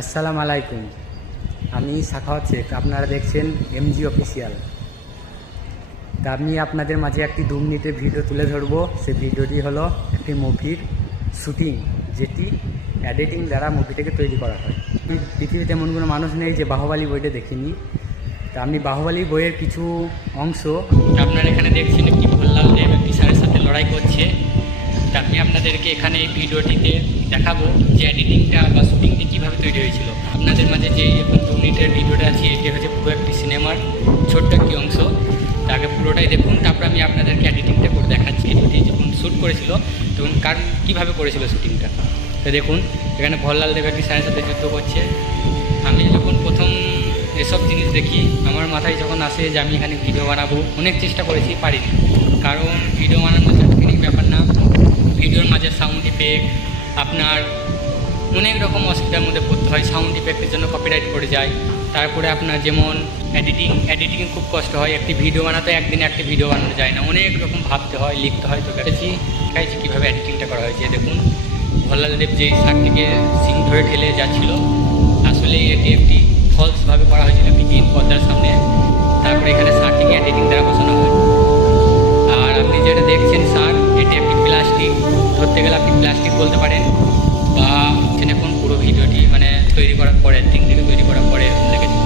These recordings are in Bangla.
আসসালামু আলাইকুম। আমি সাখাওয়াত শেখ, আপনারা দেখছেন এমজি অফিসিয়াল। তা আমি আপনাদের মাঝে একটি 2 মিনিটের ভিডিও তুলে ধরবো। সেই ভিডিওটি হলো একটি মুভির শুটিং, যেটি এডিটিং দ্বারা মুভিটাকে তৈরি করা হয়। পৃথিবীতে এমন কোনো মানুষ নেই যে বাহুবলী বইটা দেখিনি। তা আমি বাহুবলী বইয়ের কিছু অংশ আপনারা এখানে দেখছেন। একটি ভোলাল দেব একটি স্যারের সাথে লড়াই করছে। তা আমি আপনাদেরকে এখানে এই ভিডিওটিতে দেখাবো যে এডিটিংটা বা শুটিংটি কীভাবে তৈরি হয়েছিল। আপনাদের মাঝে যে এখন 2 মিনিটের ভিডিওটা আছে, এটি হচ্ছে পুরো একটি সিনেমার ছোট্ট একটি অংশ। তাকে পুরোটাই দেখুন, তারপরে আমি আপনাদেরকে এডিটিংটা করে দেখাচ্ছি। এটি যখন শ্যুট করেছিল তখন কীভাবে করেছিল শুটিংটা। তো দেখুন, এখানে ভোলাল দেব একটি স্যারের সাথে যুদ্ধ করছে। আমি যখন প্রথম এসব জিনিস দেখি, আমার মাথায় যখন আসে যে আমি এখানে ভিডিও বানাবো, অনেক চেষ্টা করেছি, পারিনি। কারণ ভিডিও বানানোর টেকনিক ব্যাপার না, ভিডিওর মাঝে সাউন্ড ইফেক্ট, আপনার অনেক রকম অসুবিধার মধ্যে পড়তে হয়। সাউন্ড ইফেক্টের জন্য কপিরাইট পড়ে যায়। তারপরে আপনার যেমন এডিটিং খুব কষ্ট হয়। একটি ভিডিও বানাতে একদিনে একটি ভিডিও বানানো যায় না, অনেক রকম ভাবতে হয়, লিখতে হয়। তো দেখাচ্ছি কীভাবে এডিটিংটা করা হয়েছে। দেখুন, ভোলাল দেব যে শার্টটিকে সিং ধরে ঠেলে যাচ্ছিল, আসলে এটি একটি ফলসভাবে করা হয়েছিল একটি গ্রিন পর্দার সামনে। তারপরে এখানে শার্টটিকে এডিটিং দ্বারা বসানো হয়। আর আপনি যেটা দেখছেন শার্ট, এটি একটি প্লাস্টিক, ধরতে গেলে আপনি প্লাস্টিক বলতে পারেন। বা এখন পুরো ভিডিওটি মানে তৈরি করার পরে, এডিটিং থেকে তৈরি করার পরে লেগেছে।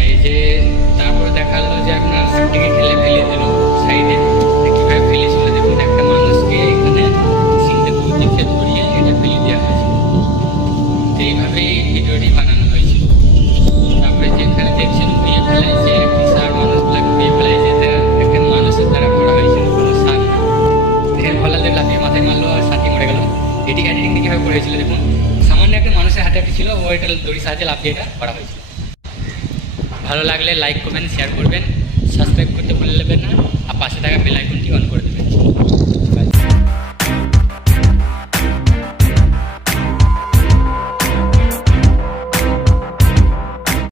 এই যে তারপরে দেখালো যে আপনার শার্টটিকে ফেলে দিল সাইডে। কীভাবে ফেলেছিল দেখুন, একটা মানুষকে এখানে সিংতে দিকে ধরিয়ে এটা ফেলে দেওয়া হয়েছিল। তো এইভাবেই ভিডিওটি বানানো হয়েছিল। তারপরে যেখানে দেখছেন ঘুরিয়ে ফেলাইছে, বিশাল মানুষগুলোকে ঘুরিয়ে ফেলাইছে, একটা মানুষের দ্বারা করা হয়েছিল, কোনো সার না। দেখেন ভোলাল দেব লাফিয়ে মাথায় মারলো আর সাথী মরে গেল। এটি এডিটিংটি কীভাবে করা হয়েছিল দেখুন, সামান্য একটা মানুষের হাতে একটি ছিল, ও এটা দড়ির সাহায্যে লাফিয়ে এটা করা হয়েছিল। ভালো লাগলে লাইক করবেন, শেয়ার করবেন।